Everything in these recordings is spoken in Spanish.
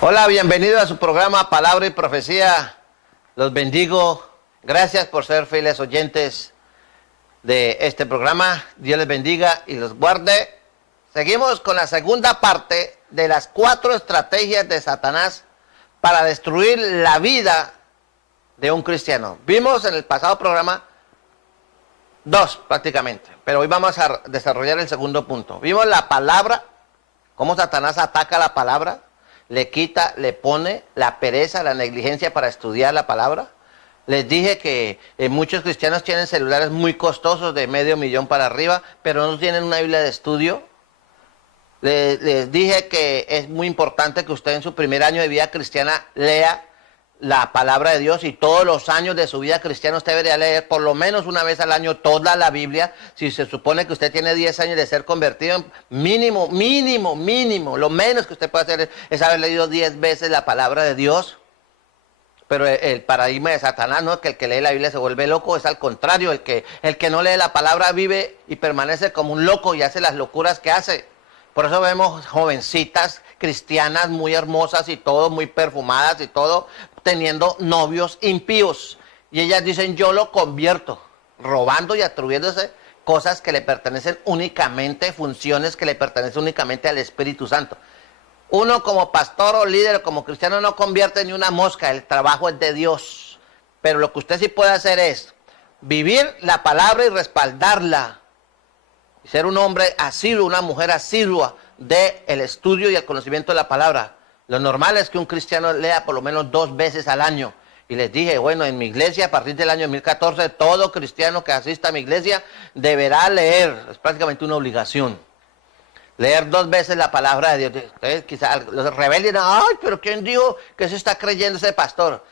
Hola, bienvenido a su programa Palabra y Profecía. Los bendigo. Gracias por ser fieles oyentes de este programa. Dios les bendiga y los guarde. Seguimos con la segunda parte de las 4 estrategias de Satanás para destruir la vida de un cristiano. Vimos en el pasado programa 2 prácticamente, pero hoy vamos a desarrollar el segundo punto. Vimos la palabra, cómo Satanás ataca la palabra, le quita, le pone la pereza, la negligencia para estudiar la palabra. Les dije que muchos cristianos tienen celulares muy costosos de $500,000 para arriba, pero no tienen una Biblia de estudio. Les dije que es muy importante que usted en su primer año de vida cristiana lea la palabra de Dios, y todos los años de su vida cristiana usted debería leer por lo menos una vez al año toda la Biblia. Si se supone que usted tiene 10 años de ser convertido, mínimo, lo menos que usted puede hacer es haber leído 10 veces la palabra de Dios. Pero el paradigma de Satanás no es que el que lee la Biblia se vuelve loco, es al contrario, el que no lee la palabra vive y permanece como un loco y hace las locuras que hace. Por eso vemos jovencitas cristianas muy hermosas y todo, muy perfumadas y todo, teniendo novios impíos. Y ellas dicen, yo lo convierto, robando y atribuyéndose cosas que le pertenecen únicamente, funciones que le pertenecen únicamente al Espíritu Santo. Uno como pastor o líder o como cristiano no convierte ni una mosca, el trabajo es de Dios. Pero lo que usted sí puede hacer es vivir la palabra y respaldarla. Ser un hombre asiduo, una mujer asidua del estudio y el conocimiento de la palabra. Lo normal es que un cristiano lea por lo menos 2 veces al año. Y les dije, bueno, en mi iglesia, a partir del año 2014, todo cristiano que asista a mi iglesia deberá leer. Es prácticamente una obligación. Leer 2 veces la palabra de Dios. Ustedes quizás los rebeldes, ay, pero ¿quién dijo que se está creyendo ese pastor?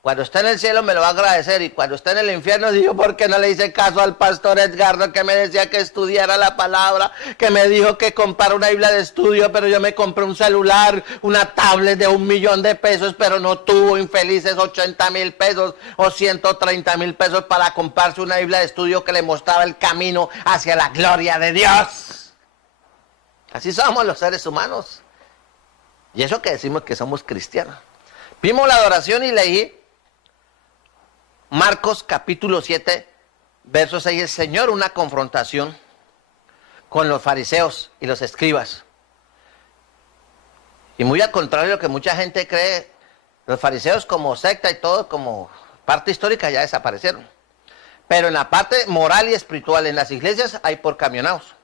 Cuando esté en el cielo me lo va a agradecer, y cuando esté en el infierno digo, ¿por qué no le hice caso al pastor Edgardo que me decía que estudiara la palabra, que me dijo que comprara una Biblia de estudio, pero yo me compré un celular, una tablet de $1,000,000, pero no tuvo infelices 80,000 pesos o 130,000 pesos para comprarse una Biblia de estudio que le mostraba el camino hacia la gloria de Dios? Así somos los seres humanos. Y eso que decimos que somos cristianos. Vimos la adoración y leí Marcos capítulo 7, verso 6, el Señor, una confrontación con los fariseos y los escribas. Y muy al contrario de lo que mucha gente cree, los fariseos como secta y todo, como parte histórica, ya desaparecieron. Pero en la parte moral y espiritual, en las iglesias hay por camionados.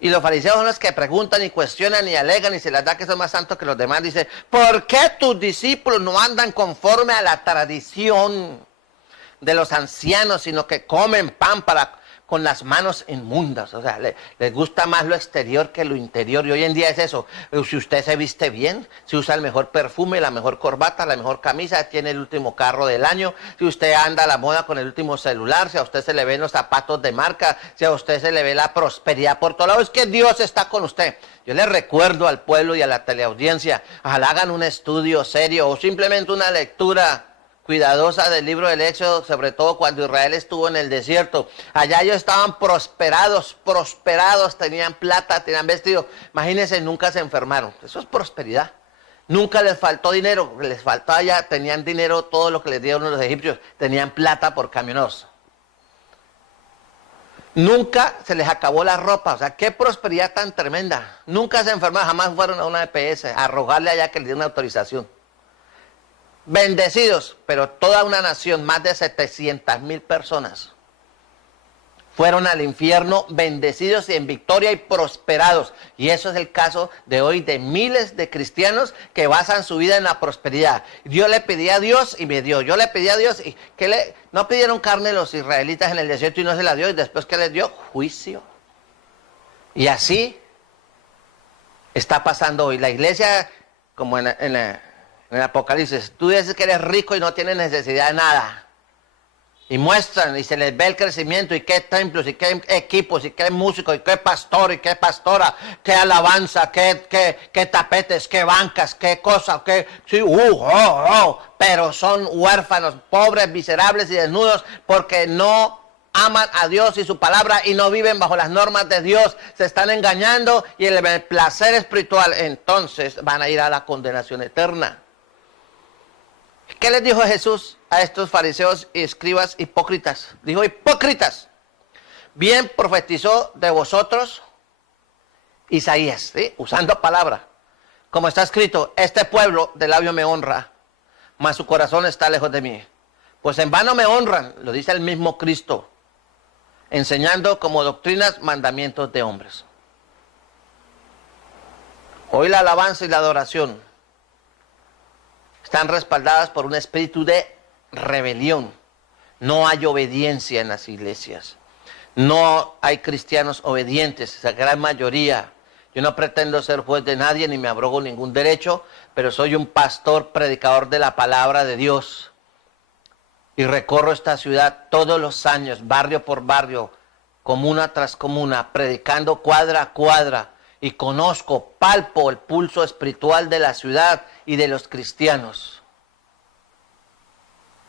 Y los fariseos son los que preguntan y cuestionan y alegan y se les da que son más santos que los demás. Dice, ¿por qué tus discípulos no andan conforme a la tradición de los ancianos, sino que comen pan con las manos inmundas? O sea, les gusta más lo exterior que lo interior. Y hoy en día es eso. Si usted se viste bien, si usa el mejor perfume, la mejor corbata, la mejor camisa, tiene el último carro del año, si usted anda a la moda con el último celular, si a usted se le ven los zapatos de marca, si a usted se le ve la prosperidad por todos lados, es que Dios está con usted. Yo le recuerdo al pueblo y a la teleaudiencia, ojalá hagan un estudio serio o simplemente una lectura cuidadosa del libro del Éxodo, sobre todo cuando Israel estuvo en el desierto. Allá ellos estaban prosperados, tenían plata, tenían vestido. Imagínense, nunca se enfermaron. Eso es prosperidad. Nunca les faltó dinero, les faltó allá, tenían dinero, todo lo que les dieron los egipcios, tenían plata por camioneros. Nunca se les acabó la ropa, o sea, qué prosperidad tan tremenda. Nunca se enfermaron, jamás fueron a una EPS a rogarle allá que les dieran una autorización. Bendecidos, pero toda una nación, más de 700,000 personas, fueron al infierno bendecidos y en victoria y prosperados. Y eso es el caso de hoy de miles de cristianos que basan su vida en la prosperidad. Yo le pedí a Dios y me dio. Yo le pedí a Dios y no pidieron carne los israelitas en el desierto y no se la dio. Y después que les dio, juicio. Y así está pasando hoy. La iglesia, como en el Apocalipsis, tú dices que eres rico y no tienes necesidad de nada. Y muestran y se les ve el crecimiento y qué templos y qué equipos y qué músicos y qué pastor y qué pastora, qué alabanza, qué tapetes, qué bancas, qué cosas, sí, pero son huérfanos, pobres, miserables y desnudos porque no aman a Dios y su palabra y no viven bajo las normas de Dios, se están engañando y el placer espiritual, entonces van a ir a la condenación eterna. ¿Qué les dijo Jesús a estos fariseos y escribas hipócritas? Dijo: hipócritas, bien profetizó de vosotros Isaías, ¿sí? Usando palabra, como está escrito: este pueblo de labio me honra, mas su corazón está lejos de mí. Pues en vano me honran, lo dice el mismo Cristo, enseñando como doctrinas mandamientos de hombres. Hoy la alabanza y la adoración están respaldadas por un espíritu de rebelión. No hay obediencia en las iglesias. No hay cristianos obedientes, la gran mayoría. Yo no pretendo ser juez de nadie ni me abrogo ningún derecho, pero soy un pastor predicador de la palabra de Dios. Y recorro esta ciudad todos los años, barrio por barrio, comuna tras comuna, predicando cuadra a cuadra. Y conozco, palpo el pulso espiritual de la ciudad y de los cristianos.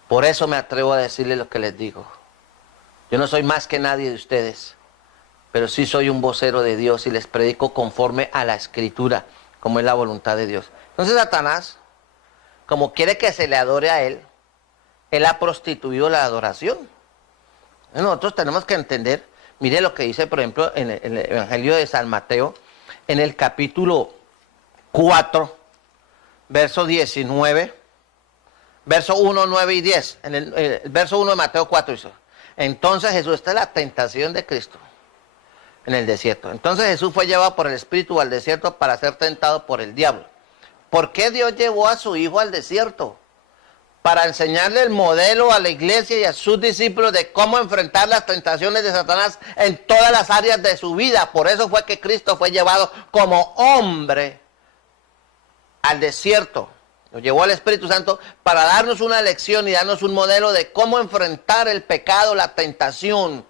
Por eso me atrevo a decirles lo que les digo. Yo no soy más que nadie de ustedes, pero sí soy un vocero de Dios y les predico conforme a la Escritura, como es la voluntad de Dios. Entonces Satanás, como quiere que se le adore a él ha prostituido la adoración. Nosotros tenemos que entender, mire lo que dice, por ejemplo, en el Evangelio de San Mateo, en el capítulo 4, verso 19, verso 1, 9 y 10. En el verso 1 de Mateo 4 dice: entonces Jesús, esta es la tentación de Cristo en el desierto. Entonces Jesús fue llevado por el Espíritu al desierto para ser tentado por el diablo. ¿Por qué Dios llevó a su Hijo al desierto? Para enseñarle el modelo a la iglesia y a sus discípulos de cómo enfrentar las tentaciones de Satanás en todas las áreas de su vida. Por eso fue que Cristo fue llevado como hombre al desierto. Lo llevó al Espíritu Santo para darnos una lección y darnos un modelo de cómo enfrentar el pecado, la tentación,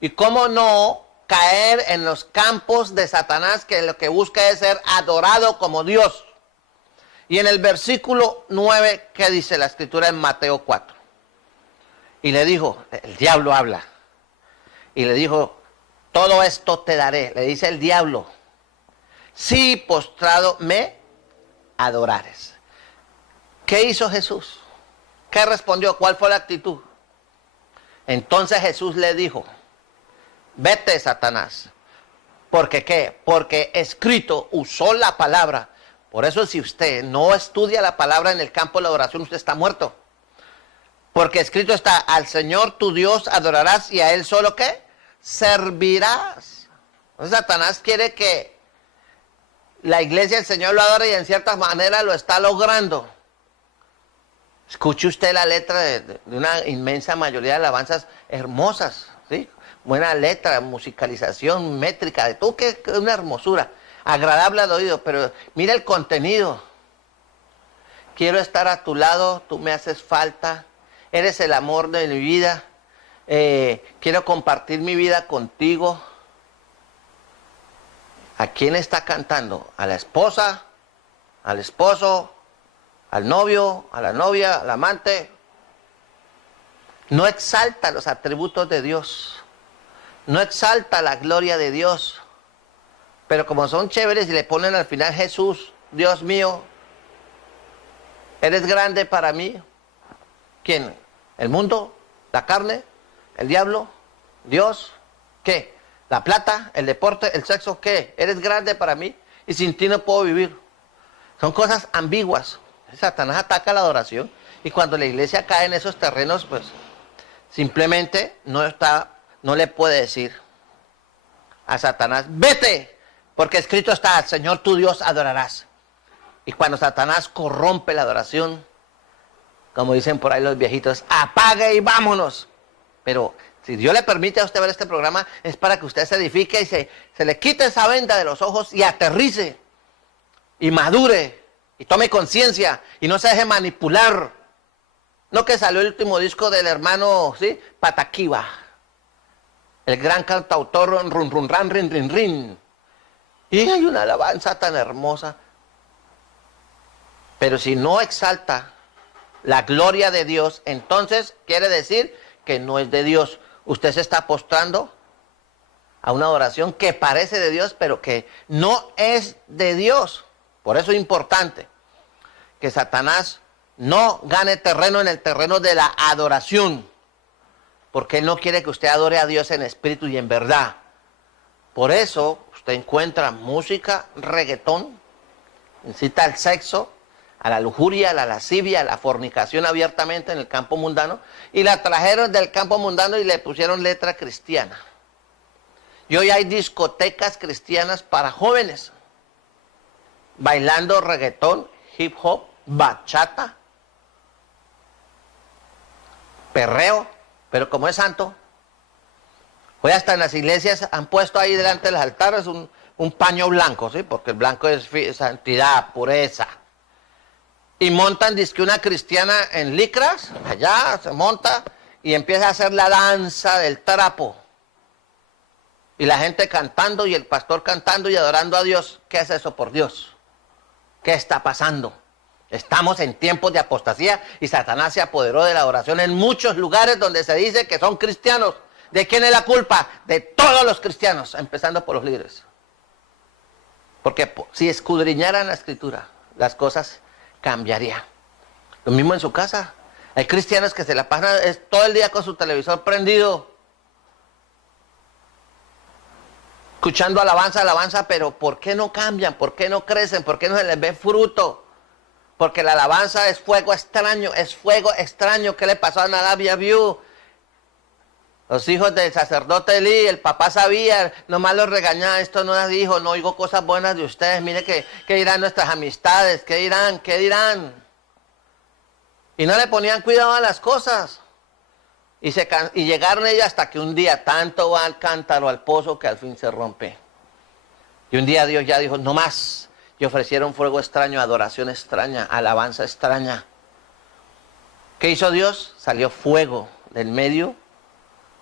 y cómo no caer en los campos de Satanás, que lo que busca es ser adorado como Dios. Y en el versículo 9, ¿qué dice la Escritura en Mateo 4? Y le dijo, el diablo habla, y le dijo: todo esto te daré, le dice el diablo, si postrado me adorares. ¿Qué hizo Jesús? ¿Qué respondió? ¿Cuál fue la actitud? Entonces Jesús le dijo: vete, Satanás. ¿Porque qué? Porque escrito, usó la palabra. Por eso, si usted no estudia la palabra en el campo de la adoración, usted está muerto. Porque escrito está: al Señor tu Dios adorarás y a Él solo, ¿qué? Servirás. Entonces Satanás quiere que la iglesia del Señor lo adore y en cierta manera lo está logrando. Escuche usted la letra de una inmensa mayoría de alabanzas hermosas, ¿sí? Buena letra, musicalización, métrica, de todo, que es una hermosura. Agradable al oído, pero mira el contenido. Quiero estar a tu lado, tú me haces falta, eres el amor de mi vida, quiero compartir mi vida contigo. ¿A quién está cantando? ¿A la esposa? ¿Al esposo? ¿Al novio? ¿A la novia? ¿Al amante? No exalta los atributos de Dios, no exalta la gloria de Dios. Pero como son chéveres y le ponen al final Jesús, Dios mío, eres grande para mí. ¿Quién? ¿El mundo? ¿La carne? ¿El diablo? ¿Dios? ¿Qué? ¿La plata? ¿El deporte? ¿El sexo? ¿Qué? ¿Eres grande para mí? Y sin ti no puedo vivir. Son cosas ambiguas. Satanás ataca la adoración. Y cuando la iglesia cae en esos terrenos, pues simplemente no le puede decir a Satanás: vete. Porque escrito está: al Señor tu Dios adorarás. Y cuando Satanás corrompe la adoración, como dicen por ahí los viejitos, apague y vámonos. Pero si Dios le permite a usted ver este programa, es para que usted se edifique y se le quite esa venda de los ojos y aterrice y madure y tome conciencia y no se deje manipular. No que salió el último disco del hermano, ¿sí?, Pataquiva, el gran cantautor Run Run Ran Rin Rin Rin. Y hay una alabanza tan hermosa. Pero si no exalta la gloria de Dios, entonces quiere decir que no es de Dios. usted se está postrando a una adoración que parece de Dios, pero que no es de Dios. Por eso es importante que Satanás no gane terreno en el terreno de la adoración, porque él no quiere que usted adore a Dios en espíritu y en verdad. Por eso usted encuentra música, reggaetón, incita al sexo, a la lujuria, a la lascivia, a la fornicación abiertamente en el campo mundano, y la trajeron del campo mundano y le pusieron letra cristiana. Y hoy hay discotecas cristianas para jóvenes, bailando reggaetón, hip hop, bachata, perreo, pero como es santo. Hoy hasta en las iglesias han puesto ahí delante de los altares un paño blanco, ¿sí? Porque el blanco es santidad, pureza. Y montan, dizque una cristiana en licras, allá se monta y empieza a hacer la danza del trapo. Y la gente cantando y el pastor cantando y adorando a Dios. ¿Qué es eso, por Dios? ¿Qué está pasando? Estamos en tiempos de apostasía y Satanás se apoderó de la adoración en muchos lugares donde se dice que son cristianos. ¿De quién es la culpa? De todos los cristianos, empezando por los líderes. Porque si escudriñaran la escritura, las cosas cambiarían. Lo mismo en su casa. Hay cristianos que se la pasan todo el día con su televisor prendido, escuchando alabanza, pero ¿por qué no cambian? ¿Por qué no crecen? ¿Por qué no se les ve fruto? Porque la alabanza es fuego extraño, es fuego extraño. ¿Qué le pasó a Nadab y Abiú? Los hijos del sacerdote Elí, el papá sabía, nomás los regañaba, esto no es hijo, no oigo cosas buenas de ustedes, mire qué dirán nuestras amistades, qué dirán. Y no le ponían cuidado a las cosas. Y llegaron ellos hasta que un día tanto va al cántaro, al pozo, que al fin se rompe. Y un día Dios ya dijo, no más. Y ofrecieron fuego extraño, adoración extraña, alabanza extraña. ¿Qué hizo Dios? Salió fuego del medio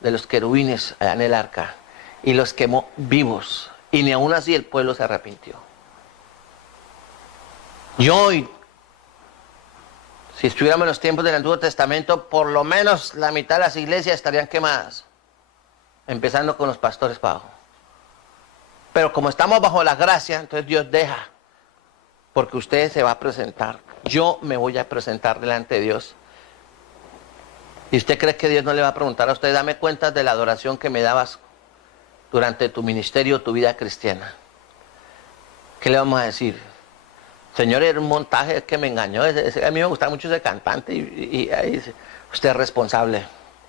de los querubines allá en el arca y los quemó vivos. Y ni aún así el pueblo se arrepintió. Y hoy, si estuviéramos en los tiempos del Antiguo Testamento, por lo menos la mitad de las iglesias estarían quemadas, empezando con los pastores para abajo. Pero como estamos bajo la gracia, entonces Dios deja, porque usted se va a presentar. Yo me voy a presentar delante de Dios. ¿Y usted cree que Dios no le va a preguntar a usted, dame cuentas de la adoración que me dabas durante tu ministerio, tu vida cristiana? ¿Qué le vamos a decir? Señor, era un montaje que me engañó. A mí me gusta mucho ese cantante y usted es responsable.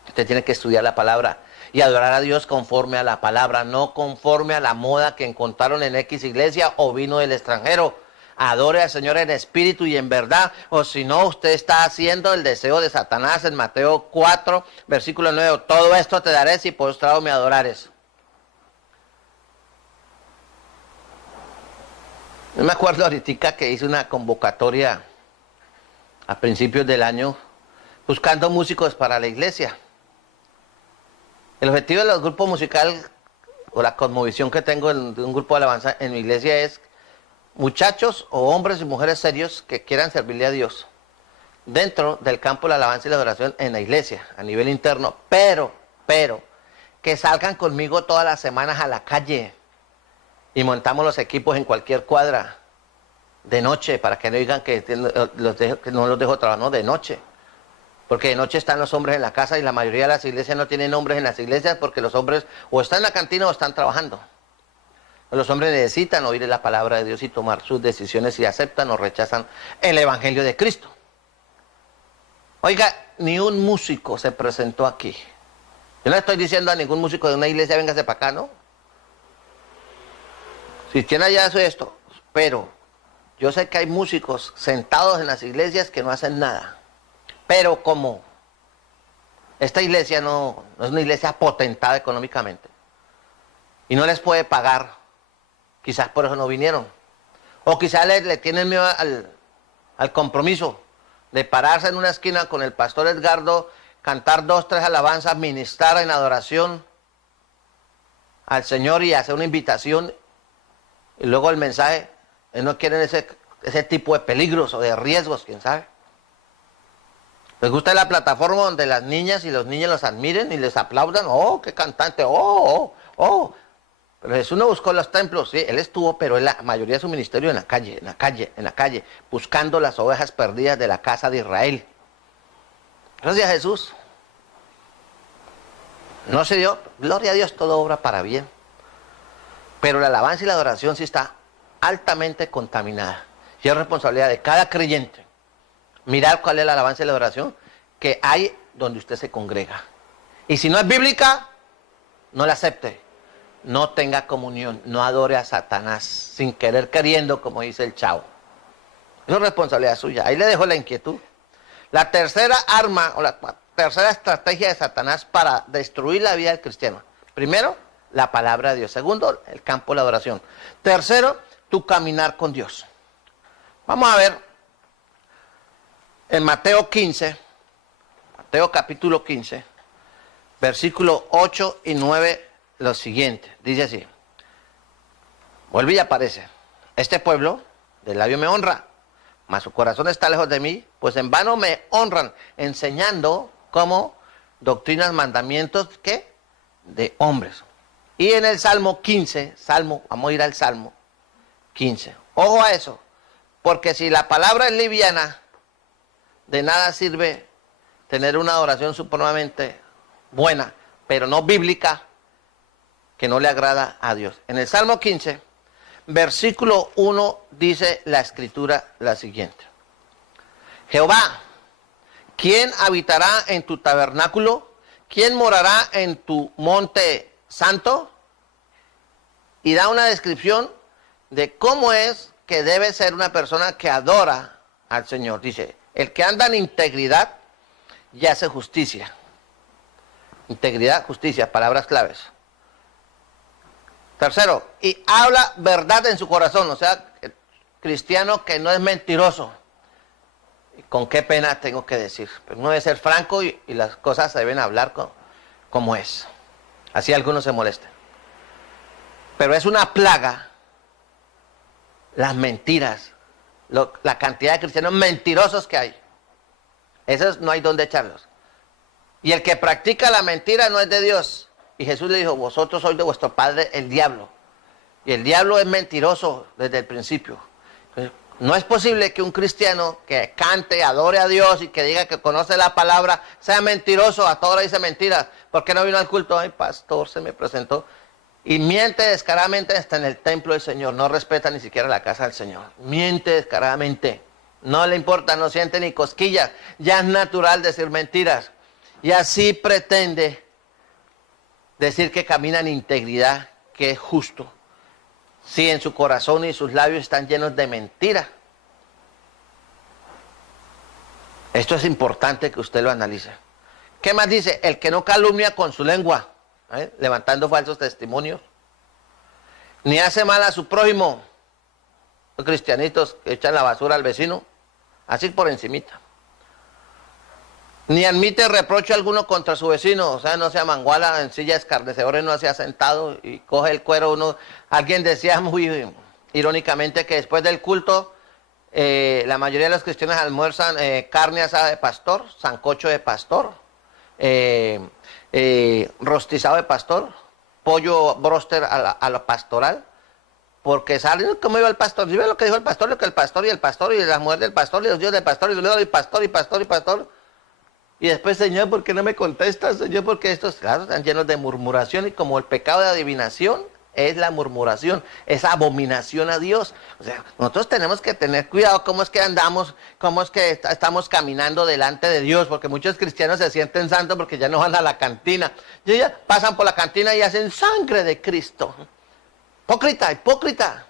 Usted tiene que estudiar la palabra y adorar a Dios conforme a la palabra, no conforme a la moda que encontraron en X iglesia o vino del extranjero. Adore al Señor en espíritu y en verdad, o si no, usted está haciendo el deseo de Satanás en Mateo 4, versículo 9. Todo esto te daré si postrado me adorares. Yo me acuerdo ahorita que hice una convocatoria a principios del año buscando músicos para la iglesia. El objetivo de los grupos musicales o la cosmovisión que tengo de un grupo de alabanza en mi iglesia es muchachos o hombres y mujeres serios que quieran servirle a Dios dentro del campo de la alabanza y la adoración en la iglesia, a nivel interno, pero, que salgan conmigo todas las semanas a la calle y montamos los equipos en cualquier cuadra de noche, para que no digan que no los dejo trabajar, no, de noche. Porque de noche están los hombres en la casa y la mayoría de las iglesias no tienen hombres en las iglesias porque los hombres o están en la cantina o están trabajando. Los hombres necesitan oír la palabra de Dios y tomar sus decisiones si aceptan o rechazan el evangelio de Cristo. Oiga, ni un músico se presentó aquí. Yo no estoy diciendo a ningún músico de una iglesia, véngase para acá, ¿no? Si tiene allá eso esto, pero yo sé que hay músicos sentados en las iglesias que no hacen nada. Pero como esta iglesia no es una iglesia potentada económicamente y no les puede pagar, quizás por eso no vinieron. O quizás le tienen miedo al compromiso de pararse en una esquina con el pastor Edgardo, cantar 2, 3 alabanzas, ministrar en adoración al Señor y hacer una invitación. Y luego el mensaje, no quieren ese tipo de peligros o de riesgos, quién sabe. ¿Les gusta la plataforma donde las niñas y los niños los admiren y les aplaudan? ¡Oh, qué cantante! ¡Oh, oh, oh! Pero Jesús no buscó los templos, sí, él estuvo, pero en la mayoría de su ministerio en la calle, en la calle, en la calle, buscando las ovejas perdidas de la casa de Israel. Gracias a Jesús. No se dio, gloria a Dios, todo obra para bien. Pero la alabanza y la adoración sí está altamente contaminada. Y es responsabilidad de cada creyente mirar cuál es la alabanza y la adoración que hay donde usted se congrega. Y si no es bíblica, no la acepte. No tenga comunión, no adore a Satanás sin querer queriendo, como dice el Chavo. Eso es responsabilidad suya. Ahí le dejo la inquietud. La tercera arma o la tercera estrategia de Satanás para destruir la vida del cristiano. Primero, la palabra de Dios. Segundo, el campo de la adoración. Tercero, tu caminar con Dios. Vamos a ver en Mateo 15, Mateo capítulo 15, versículos 8 y 9, lo siguiente. Dice así. Vuelve y aparece. Este pueblo de labio me honra, mas su corazón está lejos de mí, pues en vano me honran, enseñando como doctrinas, mandamientos, ¿qué? De hombres. Y en el Salmo 15, vamos a ir al Salmo 15. Ojo a eso, porque si la palabra es liviana, de nada sirve tener una adoración supremamente buena, pero no bíblica, que no le agrada a Dios. En el Salmo 15, versículo 1, dice la Escritura la siguiente. Jehová, ¿quién habitará en tu tabernáculo? ¿Quién morará en tu monte santo? Y da una descripción de cómo es que debe ser una persona que adora al Señor. Dice, el que anda en integridad y hace justicia. Integridad, justicia, palabras claves. Tercero, y habla verdad en su corazón, o sea, cristiano que no es mentiroso. Y con qué pena tengo que decir, pero uno debe ser franco y las cosas se deben hablar como es. Así algunos se molestan. Pero es una plaga las mentiras, la cantidad de cristianos mentirosos que hay. Esos no hay dónde echarlos. Y el que practica la mentira no es de Dios. Y Jesús le dijo, vosotros sois de vuestro padre el diablo. Y el diablo es mentiroso desde el principio. No es posible que un cristiano que cante, adore a Dios y que diga que conoce la palabra, sea mentiroso. A toda hora dice mentiras. ¿Por qué no vino al culto? Ay, pastor, se me presentó. Y miente descaradamente hasta en el templo del Señor. No respeta ni siquiera la casa del Señor. Miente descaradamente. No le importa, no siente ni cosquillas. Ya es natural decir mentiras. Y así pretende decir que camina en integridad, que es justo. Si en su corazón y sus labios están llenos de mentira. Esto es importante que usted lo analice. ¿Qué más dice? El que no calumnia con su lengua, levantando falsos testimonios, ni hace mal a su prójimo. Los cristianitos que echan la basura al vecino, así por encimita. Ni admite reproche alguno contra su vecino, o sea, no se amanguala en silla escarnecedores, no se ha sentado y coge el cuero uno. Alguien decía muy irónicamente que después del culto, la mayoría de los cristianos almuerzan carne asada de pastor, sancocho de pastor, rostizado de pastor, pollo broster a lo pastoral, porque salen, ¿cómo iba el pastor? ¿Sí ve lo que dijo el pastor? Lo que el pastor y la mujer del pastor y los dios del pastor y luego el pastor y pastor y pastor. Y después, Señor, ¿por qué no me contestas? Señor, porque estos, claro, están llenos de murmuración y como el pecado de adivinación es la murmuración, es abominación a Dios. O sea, nosotros tenemos que tener cuidado cómo es que andamos, cómo es que estamos caminando delante de Dios, porque muchos cristianos se sienten santos porque ya no van a la cantina. Y ya pasan por la cantina y hacen sangre de Cristo. Hipócrita, hipócrita.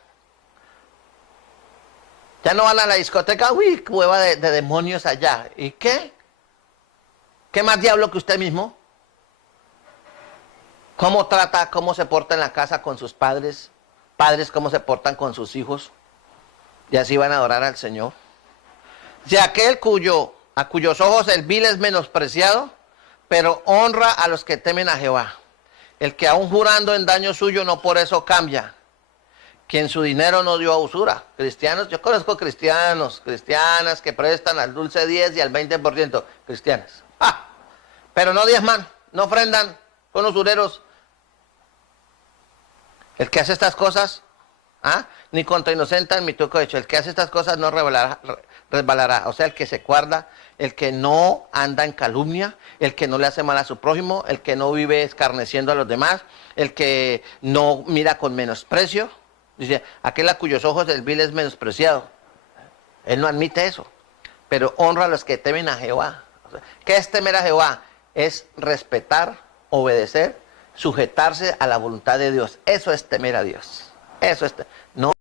Ya no van a la discoteca, uy, cueva de demonios allá. ¿Y qué? ¿Qué más diablo que usted mismo? ¿Cómo trata, cómo se porta en la casa con sus padres? Padres, ¿cómo se portan con sus hijos? Y así van a adorar al Señor. Si aquel a cuyos ojos el vil es menospreciado, pero honra a los que temen a Jehová. El que aún jurando en daño suyo no por eso cambia. quien su dinero no dio a usura. Cristianos, yo conozco cristianos, cristianas que prestan al dulce 10 y al 20%, cristianas. ¡Ah! Pero no diezman, no ofrendan, son usureros. El que hace estas cosas, ni contra inocente ni tuco hecho. El que hace estas cosas no resbalará. O sea, el que se guarda, el que no anda en calumnia, el que no le hace mal a su prójimo, el que no vive escarneciendo a los demás, el que no mira con menosprecio. Dice, aquel a cuyos ojos el vil es menospreciado. Él no admite eso, pero honra a los que temen a Jehová. O sea, ¿qué es temer a Jehová? Es respetar, obedecer, sujetarse a la voluntad de Dios. Eso es temer a Dios. Eso es no